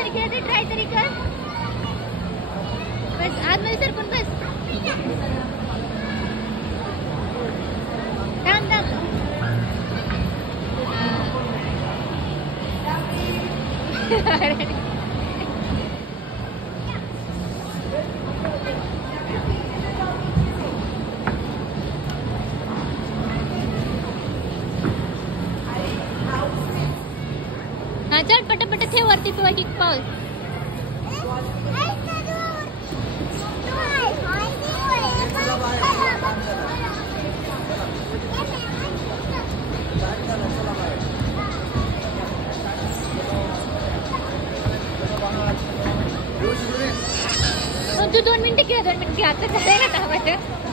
तरी खेळते, ट्राय तरी कर. बस आतमध्ये सरकून बस. थांब थांब. हा चल पटापट ठेव वरती तू एक पाऊल. तू 2 मिनिटं किंवा 2 मिनिटं आता झालंय ना.